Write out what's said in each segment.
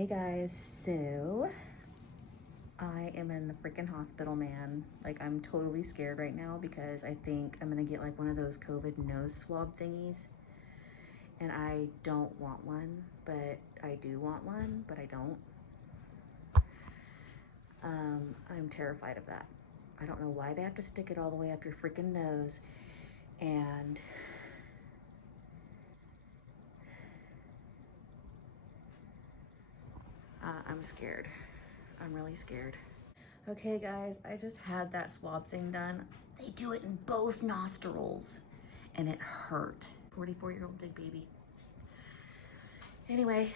Hey guys, so I am in the freaking hospital, man. Like, I'm totally scared right now because I think I'm gonna get like one of those COVID nose swab thingies. And I don't want one, but I do want one, but I don't. I'm terrified of that. I don't know why they have to stick it all the way up your freaking nose. And I'm scared. I'm really scared. Okay guys, I just had that swab thing done. They do it in both nostrils and it hurt. 44-year-old big baby. Anyway,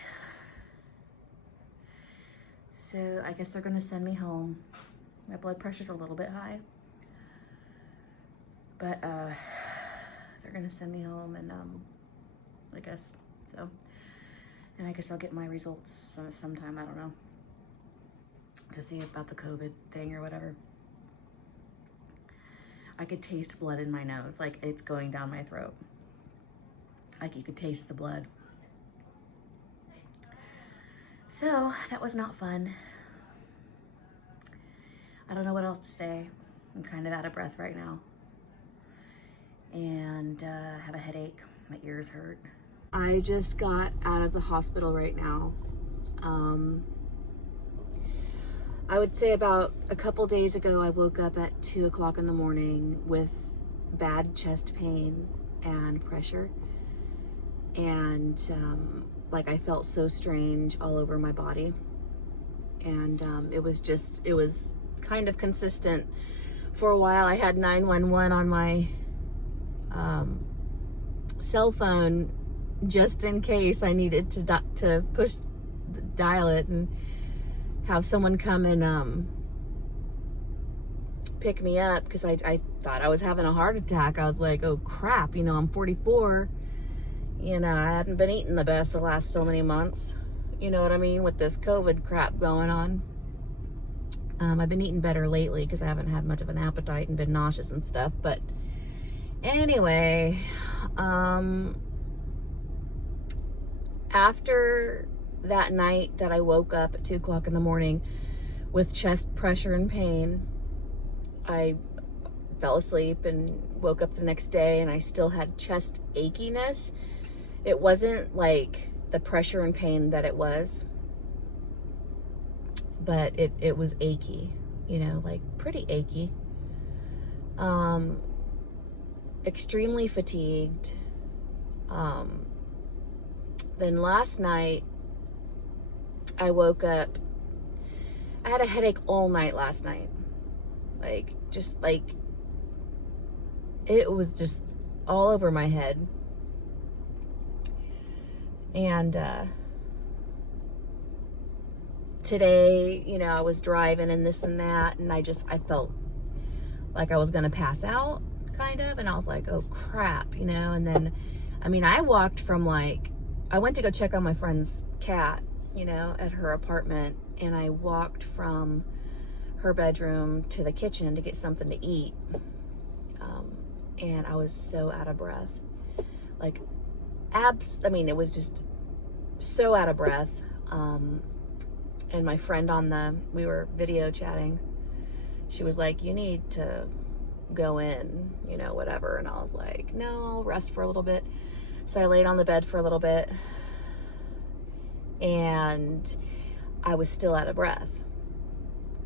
so I guess they're gonna send me home. My blood pressure's a little bit high, but they're gonna send me home and I guess so. And I guess I'll get my results sometime, I don't know, to see about the COVID thing or whatever. I could taste blood in my nose, like it's going down my throat. Like you could taste the blood. So that was not fun. I don't know what else to say. I'm kind of out of breath right now. And have a headache. My ears hurt. I just got out of the hospital right now. I would say about a couple days ago, I woke up at 2 o'clock in the morning with bad chest pain and pressure. And like I felt so strange all over my body. And it was kind of consistent for a while. I had 911 on my cell phone just in case I needed to dial it and have someone come and pick me up, because I thought I was having a heart attack. I was like, oh crap, I'm 44. I hadn't been eating the best the last so many months. You know what I mean? With this COVID crap going on. I've been eating better lately because I haven't had much of an appetite and been nauseous and stuff. But anyway, after that night that I woke up at 2 o'clock in the morning with chest pressure and pain, I fell asleep and woke up the next day and I still had chest achiness. It wasn't like the pressure and pain that it was, but it was achy, like pretty achy. Extremely fatigued. Then last night I woke up, I had a headache all night last night. It was just all over my head. And today, I was driving and this and that, and I felt like I was gonna pass out, kind of, and I was like, oh crap, and then, I walked from I went to go check on my friend's cat, at her apartment, and I walked from her bedroom to the kitchen to get something to eat, and I was so out of breath, it was just so out of breath. And my friend we were video chatting, she was like, you need to go in, whatever. And I was like, no, I'll rest for a little bit. So I laid on the bed for a little bit and I was still out of breath.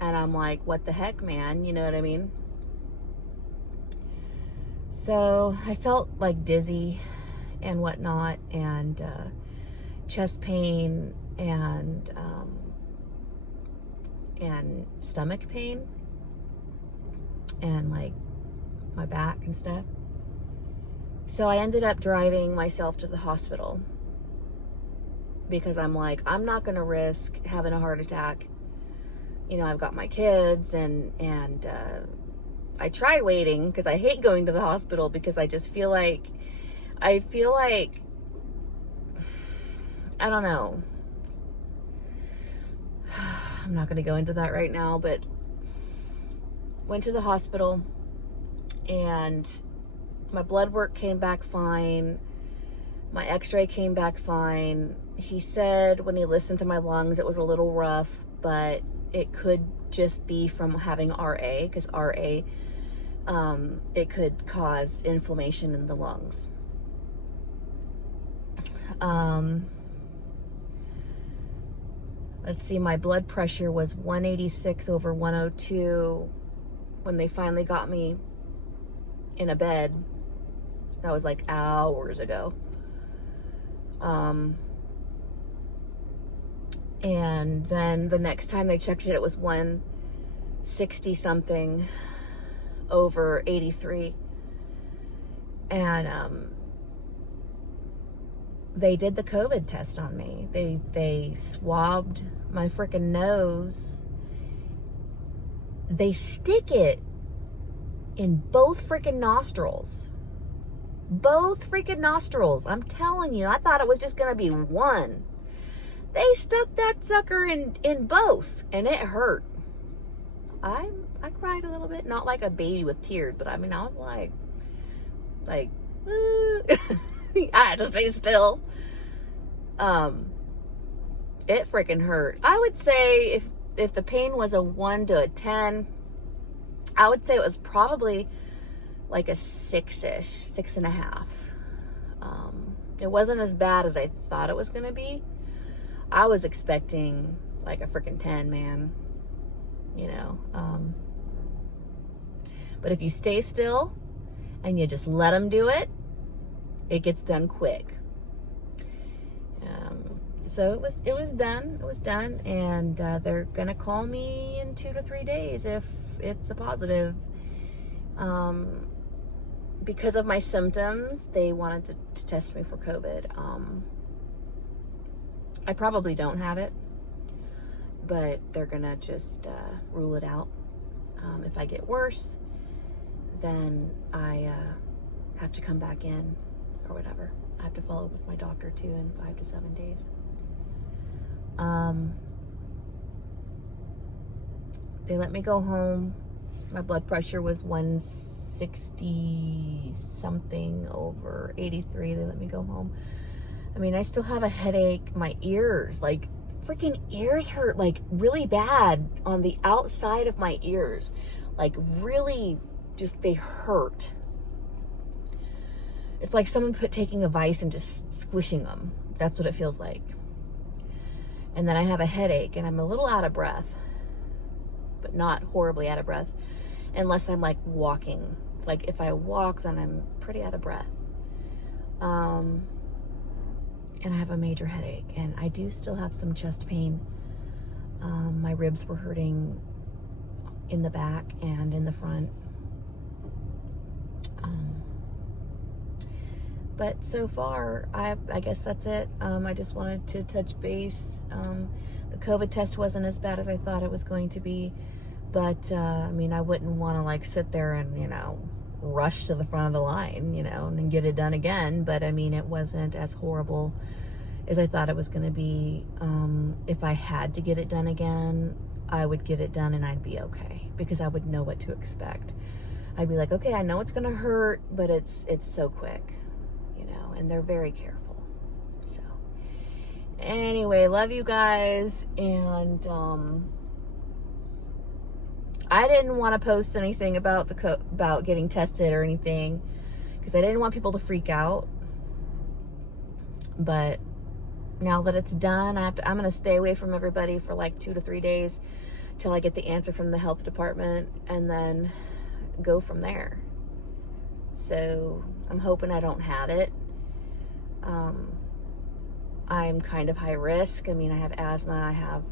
And I'm like, what the heck, man? You know what I mean? So I felt like dizzy and whatnot, and chest pain and stomach pain and my back and stuff. So I ended up driving myself to the hospital because I'm like, I'm not gonna risk having a heart attack. I've got my kids and I tried waiting because I hate going to the hospital because I just feel like I don't know. I'm not going to go into that right now, but went to the hospital and my blood work came back fine. My x-ray came back fine. He said when he listened to my lungs, it was a little rough, but it could just be from having RA, because RA, it could cause inflammation in the lungs. Let's see, my blood pressure was 186 over 102 when they finally got me in a bed. That was like hours ago. And then the next time they checked it, it was 160 something over 83. And they did the COVID test on me. They swabbed my freaking nose. They stick it in both freaking nostrils. Both freaking nostrils. I'm telling you, I thought it was just gonna be one. They stuck that sucker in both, and it hurt. I cried a little bit, not like a baby with tears, but I mean, I was like I had to stay still. It freaking hurt. I would say if the pain was a 1 to a 10, I would say it was probably like a 6-ish, 6.5. It wasn't as bad as I thought it was gonna be. I was expecting like a freaking 10, man. You know. But if you stay still and you just let them do it, it gets done quick. So it was done. It was done, and they're gonna call me in 2 to 3 days if it's a positive. Because of my symptoms, they wanted to test me for COVID. I probably don't have it, but they're gonna just rule it out. If I get worse, then I have to come back in or whatever. I have to follow up with my doctor too in 5 to 7 days. They let me go home. My blood pressure was 160 something over 83. They let me go home. I mean, I still have a headache. My ears, like freaking ears hurt like really bad on the outside of my ears. Like really just, they hurt. It's like someone taking a vice and just squishing them. That's what it feels like. And then I have a headache and I'm a little out of breath, but not horribly out of breath, unless I'm like walking. Like if I walk, then I'm pretty out of breath. And I have a major headache, and I do still have some chest pain. My ribs were hurting in the back and in the front. But so far, I guess that's it. I just wanted to touch base. The COVID test wasn't as bad as I thought it was going to be. But, I mean, I wouldn't want to, like, sit there and, you know, rush to the front of the line, you know, and then get it done again. But, I mean, it wasn't as horrible as I thought it was going to be. If I had to get it done again, I would get it done and I'd be okay, because I would know what to expect. I'd be like, okay, I know it's going to hurt, but it's so quick. And they're very careful. So anyway, love you guys. And I didn't want to post anything about about getting tested or anything, because I didn't want people to freak out. But now that it's done, I'm going to stay away from everybody for like 2 to 3 days till I get the answer from the health department, and then go from there. So I'm hoping I don't have it. I'm kind of high risk. I mean, I have asthma, I have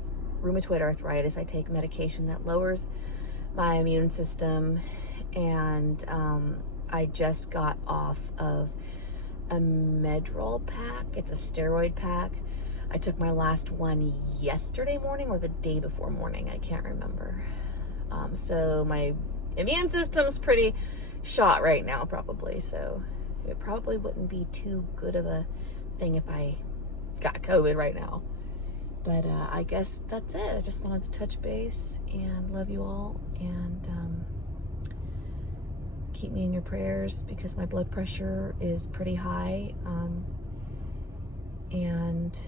rheumatoid arthritis. I take medication that lowers my immune system, and I just got off of a Medrol pack. It's a steroid pack. I took my last one yesterday morning or the day before morning. I can't remember. So my immune system's pretty shot right now, probably. So it probably wouldn't be too good of a thing if I got COVID right now. But I guess that's it. I just wanted to touch base and love you all, and keep me in your prayers because my blood pressure is pretty high. and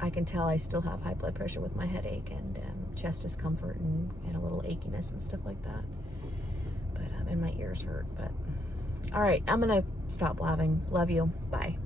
I can tell I still have high blood pressure with my headache and chest discomfort and a little achiness and stuff like that. But and my ears hurt. But all right, I'm gonna stop blabbing. Love you. Bye.